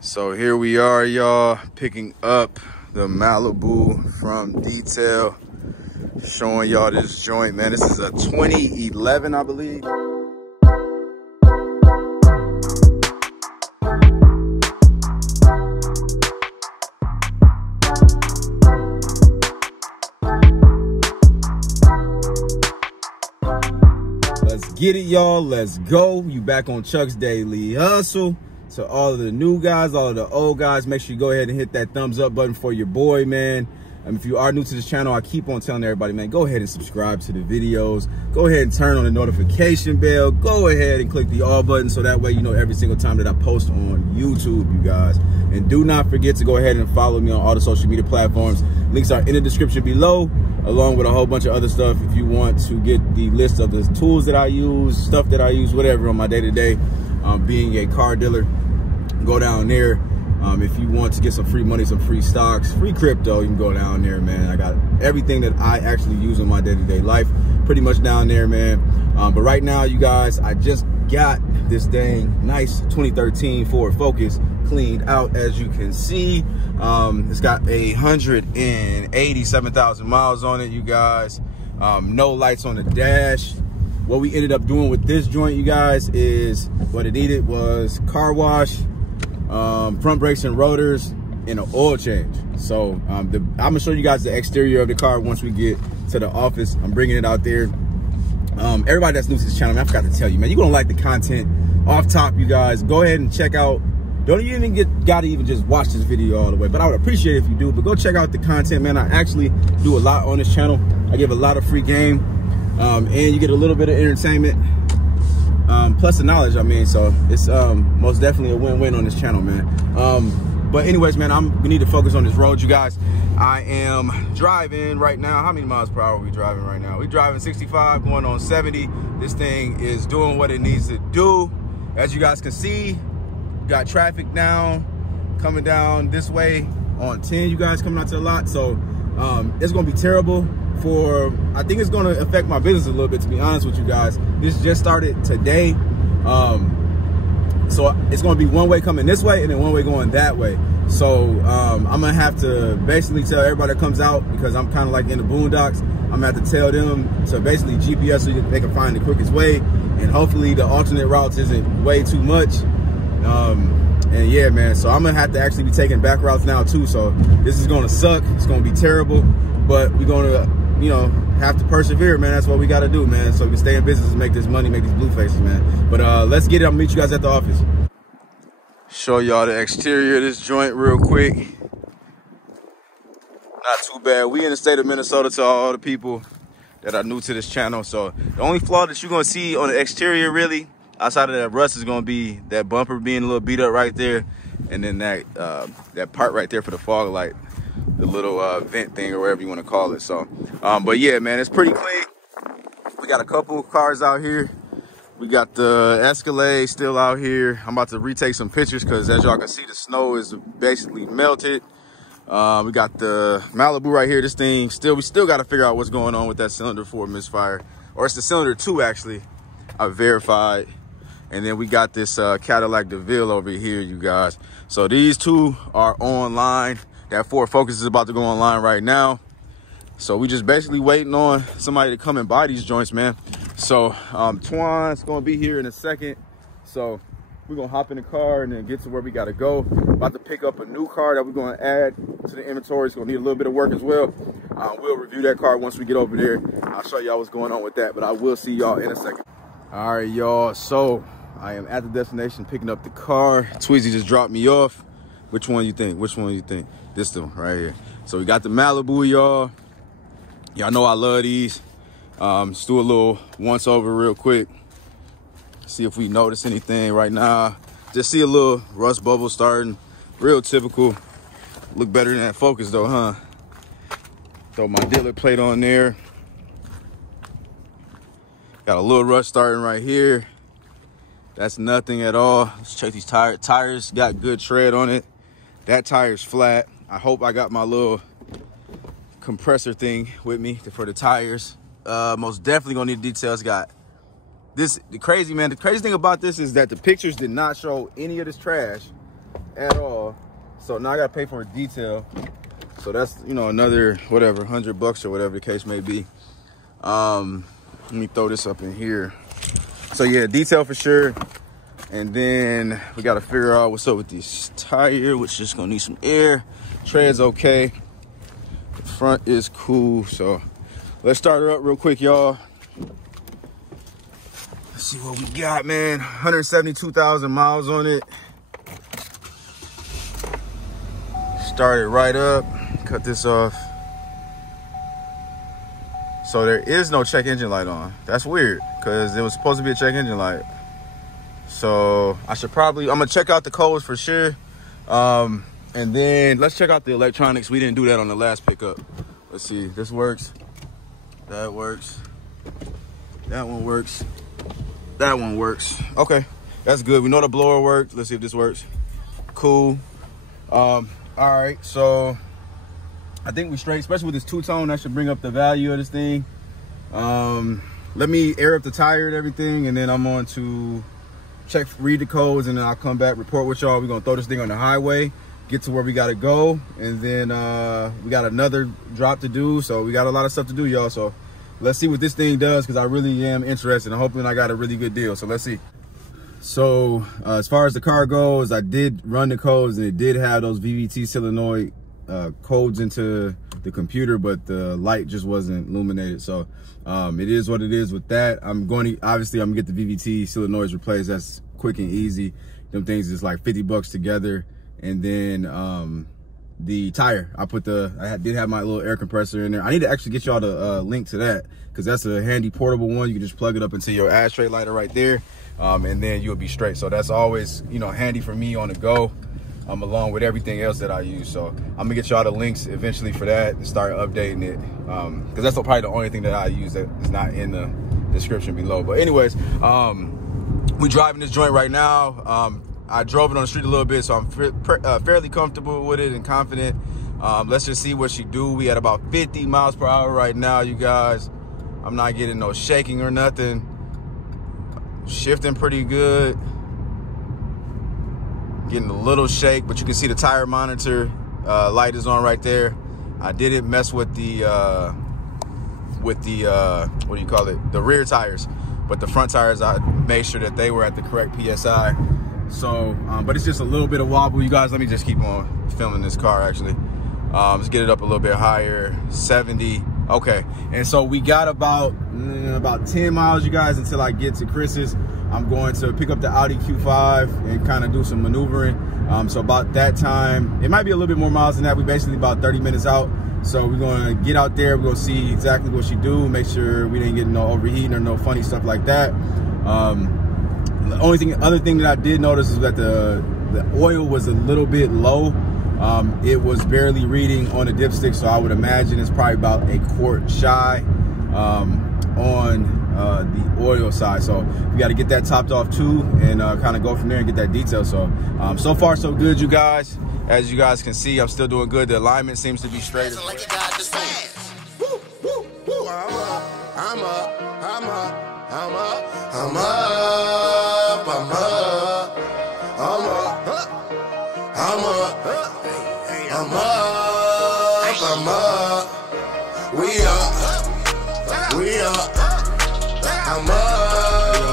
So here we are, y'all, picking up the Malibu from detail, showing y'all this joint, man. This is a 2011, I believe. Let's get it, y'all. Let's go. You back on Chuck's Daily Hustle. So all of the new guys, all of the old guys, make sure you go ahead and hit that thumbs up button for your boy, man. If you are new to this channel, I keep on telling everybody, man, go ahead and subscribe to the videos. Go ahead and turn on the notification bell. Go ahead and click the all button so that way you know every single time that I post on YouTube, you guys. And do not forget to go ahead and follow me on all the social media platforms. Links are in the description below, along with a whole bunch of other stuff if you want to get the list of the tools that I use, stuff that I use, whatever on my day-to-day being a car dealer. Go down there. If you want to get some free money, some free stocks, free crypto, you can go down there, man. I got everything that I actually use in my day-to-day life pretty much down there, man. But right now, you guys, I just got this dang nice 2013 Ford Focus cleaned out, as you can see. It's got 187,000 miles on it, you guys. No lights on the dash. What we ended up doing with this joint, you guys, is what it needed was car wash, front brakes and rotors, and an oil change. So I'm gonna show you guys the exterior of the car once we get to the office. I'm bringing it out there. Everybody that's new to this channel, man, I forgot to tell you, man, you're gonna like the content off top, you guys. Go ahead and check out, don't even gotta even just watch this video all the way, but I would appreciate it if you do. But go check out the content, man. I actually do a lot on this channel. I give a lot of free game, and you get a little bit of entertainment, plus the knowledge, I mean. So it's most definitely a win-win on this channel, man. But anyways, man, we need to focus on this road, you guys. I am driving right now. How many miles per hour are we driving right now? We're driving 65 going on 70. This thing is doing what it needs to do. As you guys can see, got traffic now coming down this way on 10, you guys, coming out to the lot. So it's gonna be terrible I think it's gonna affect my business a little bit, to be honest with you guys. This just started today. So it's gonna be one way coming this way and then one way going that way. So I'm gonna have to basically tell everybody that comes out, because I'm kind of like in the boondocks, I'm gonna have to tell them to basically GPS so they can find the quickest way, and hopefully the alternate routes isn't way too much. And yeah, man, so I'm gonna have to actually be taking back routes now too. So this is gonna suck. It's gonna be terrible, but we're gonna, you know, have to persevere, man. That's what we got to do, man, so we can stay in business and make this money, make these blue faces, man. But let's get it. I'll meet you guys at the office. Show y'all the exterior of this joint real quick. Not too bad. We in the state of Minnesota, to all the people that are new to this channel. So the only flaw that you're gonna see on the exterior, really, outside of that rust, is gonna be that bumper being a little beat up right there, and then that part right there for the fog light, the little vent thing or whatever you want to call it. So but yeah, man, it's pretty clean. We got a couple cars out here. We got the Escalade still out here. I'm about to retake some pictures because, as y'all can see, the snow is basically melted. We got the Malibu right here. This thing we still got to figure out what's going on with that cylinder 4 misfire, or it's the cylinder 2 actually. I verified. And then we got this Cadillac DeVille over here, you guys. So these two are online. That Ford Focus is about to go online right now. So we just basically waiting on somebody to come and buy these joints, man. So Twan's gonna be here in a second. So we're gonna hop in the car and then get to where we gotta go. About to pick up a new car that we're gonna add to the inventory. It's gonna need a little bit of work as well. We'll review that car once we get over there. I'll show y'all what's going on with that, but I will see y'all in a second. All right, y'all, so I am at the destination picking up the car. Tweezy just dropped me off. Which one you think? Which one you think? This one right here. So we got the Malibu, y'all. Y'all know I love these. Let's do a little once over real quick. See if we notice anything right now. Just see a little rust bubble starting. Real typical. Look better than that Focus though, huh? Throw my dealer plate on there. Got a little rust starting right here. That's nothing at all. Let's check these tires. Got good tread on it. That tire's flat. I hope I got my little compressor thing with me for the tires. Most definitely gonna need details. Got this. The crazy thing about this is that the pictures did not show any of this trash at all. So now I gotta pay for a detail. So that's, you know, another whatever, $100 or whatever the case may be. Let me throw this up in here. So yeah, detail for sure. And then we gotta figure out what's up with this tire, which is gonna need some air. Tread's okay. The front is cool. So let's start her up real quick, y'all. Let's see what we got, man. 172,000 miles on it. Start it right up. Cut this off. So there is no check engine light on. That's weird, because it was supposed to be a check engine light. So I should probably, I'm gonna check out the codes for sure. And then let's check out the electronics. We didn't do that on the last pickup. Let's see, this works. That works. That one works. That one works. Okay, that's good. We know the blower worked. Let's see if this works. Cool. All right, so I think we straight, especially with this two-tone. That should bring up the value of this thing. Let me air up the tire and everything, and then I'm on to check, read the codes, and then I'll come back, report with y'all. We're gonna throw this thing on the highway, get to where we gotta go, and then we got another drop to do. So we got a lot of stuff to do, y'all. So let's see what this thing does, because I really am interested. I'm hoping I got a really good deal. So let's see. So as far as the car goes, I did run the codes, and it did have those VVT solenoid codes into the computer, but the light just wasn't illuminated. So it is what it is with that. Obviously I'm gonna get the VVT solenoids replaced. That's quick and easy. Them things is like $50 together. And then the tire, I did have my little air compressor in there. I need to actually get y'all the link to that, because that's a handy portable one. You can just plug it up into your ashtray lighter right there, and then you'll be straight. So that's always, you know, handy for me on the go, along with everything else that I use. So I'm gonna get y'all the links eventually for that and start updating it, because that's probably the only thing that I use that is not in the description below. But anyways, we driving this joint right now. I drove it on the street a little bit, so I'm fairly comfortable with it and confident. Let's just see what she do. We at about 50 miles per hour right now, you guys. I'm not getting no shaking or nothing. Shifting pretty good. Getting a little shake, but you can see the tire monitor light is on right there. I didn't mess with the what do you call it, the rear tires, but the front tires, I made sure that they were at the correct PSI. So but it's just a little bit of wobble, you guys. Let me just keep on filming this car actually. Let's get it up a little bit higher. 70. Okay, and so we got about 10 miles, you guys, until I get to Chris's. I'm going to pick up the Audi Q5 and kind of do some maneuvering. So about that time, it might be a little bit more miles than that. We basically about 30 minutes out. So we're gonna get out there. We're gonna see exactly what she do, make sure we didn't get no overheating or no funny stuff like that. The other thing that I did notice is that the oil was a little bit low. It was barely reading on the dipstick, so I would imagine it's probably about a quart shy on the oil side. So we got to get that topped off too, and kind of go from there and get that detail. So so far so good, you guys. As you guys can see, I'm still doing good. The alignment seems to be straight as well.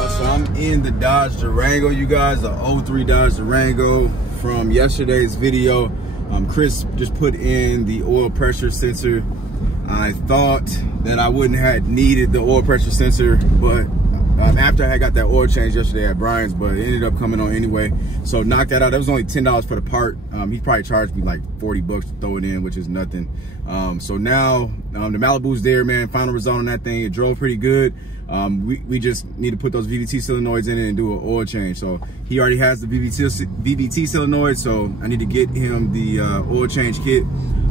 So I'm in the Dodge Durango, you guys, the 03 Dodge Durango from yesterday's video. Chris just put in the oil pressure sensor. I thought that I wouldn't have needed the oil pressure sensor, but after I got that oil change yesterday at Brian's, but it ended up coming on anyway. So knocked that out. That was only $10 for the part. He probably charged me like $40 to throw it in, which is nothing. So now the Malibu's there, man. Final result on that thing. It drove pretty good. We just need to put those VVT solenoids in it and do an oil change. So he already has the VVT solenoid, so I need to get him the oil change kit,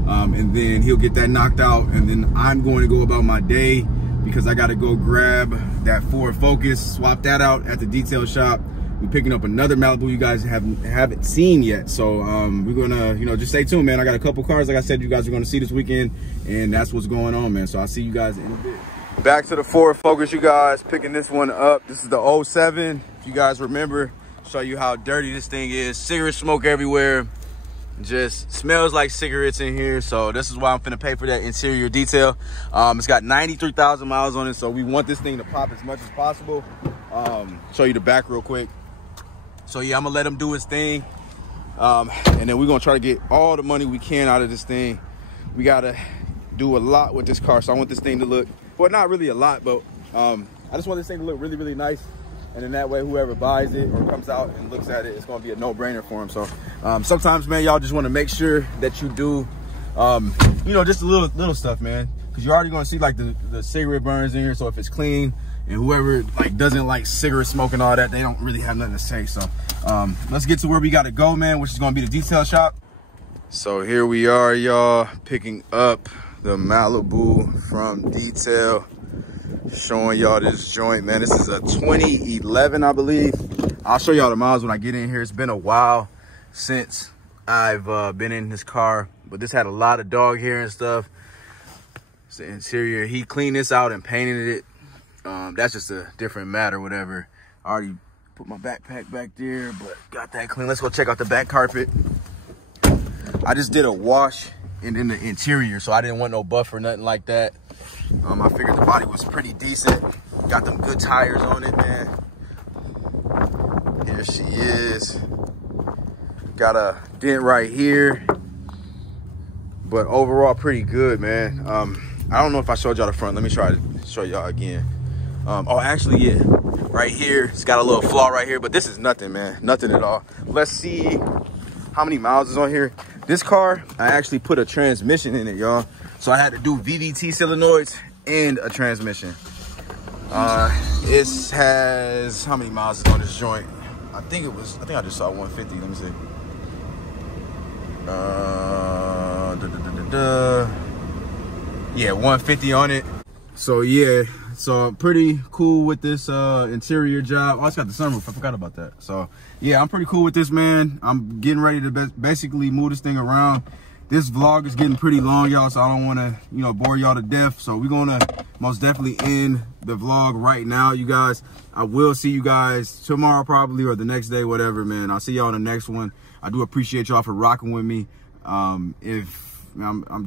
and then he'll get that knocked out, and then I'm going to go about my day because I got to go grab that Ford Focus, swap that out at the detail shop. We're picking up another Malibu you guys haven't seen yet, so we're gonna, you know, just stay tuned, man. I got a couple cars, like I said, you guys are gonna see this weekend, and that's what's going on, man. So I'll see you guys in a bit. Back to the Ford Focus, you guys, picking this one up. This is the 07. If you guys remember, Show you how dirty this thing is. Cigarette smoke everywhere. Just smells like cigarettes in here. So this is why I'm finna pay for that interior detail. It's got 93,000 miles on it, so we want this thing to pop as much as possible. Show you the back real quick. So yeah, I'm gonna let him do his thing, and then we're gonna try to get all the money we can out of this thing. We gotta do a lot with this car, so I want this thing to look, well, not really a lot, but I just want this thing to look really, really nice. And then that way, whoever buys it or comes out and looks at it, it's gonna be a no-brainer for them. So sometimes, man, y'all just wanna make sure that you do, you know, just a little stuff, man. Cause you're already gonna see like the cigarette burns in here. So if it's clean and whoever like doesn't like cigarette smoke and all that, they don't really have nothing to say. So let's get to where we gotta go, man, which is gonna be the detail shop. So here we are, y'all, picking up the Malibu from detail. Showing y'all this joint, man. This is a 2011, I believe. I'll show y'all the miles when I get in here. It's been a while since I've been in this car, but this had a lot of dog hair and stuff. It's the interior. He cleaned this out and painted it. That's just a different matter, whatever. I already put my backpack back there, but got that clean. Let's go check out the back carpet. I just did a wash in the interior, so I didn't want no buff or nothing like that. I figured the body was pretty decent. Got them good tires on it, man. Here she is. Got a dent right here, but overall pretty good, man. I don't know if I showed y'all the front. Let me try to show y'all again. Oh, actually, yeah, right here. It's got a little flaw right here, but this is nothing, man. Nothing at all. Let's see how many miles is on here. This car, I actually put a transmission in it, y'all. So I had to do VVT solenoids and a transmission. It has, how many miles is on this joint? I think I just saw 150. Let me see. Yeah, 150 on it. So yeah, so pretty cool with this interior job. Oh, it's got the sunroof. I forgot about that. So yeah, I'm pretty cool with this, man. I'm getting ready to basically move this thing around. This vlog is getting pretty long, y'all, so I don't want to, you know, bore y'all to death. So we're going to most definitely end the vlog right now, you guys. I will see you guys tomorrow probably, or the next day, whatever, man. I'll see y'all in the next one. I do appreciate y'all for rocking with me. I'm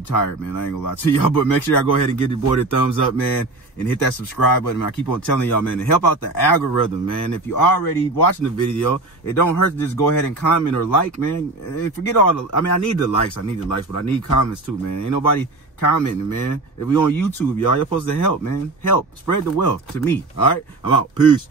tired, man. I ain't gonna lie to y'all, but make sure y'all go ahead and give the boy the thumbs up, man, and hit that subscribe button, man. I keep on telling y'all, man, to help out the algorithm, man. If you're already watching the video, it don't hurt to just go ahead and comment or like, man. And forget all the, I mean, I need the likes, but I need comments too, man. Ain't nobody commenting, man. If we on YouTube, y'all, you're supposed to help, man. Help, spread the wealth to me, all right? I'm out, peace.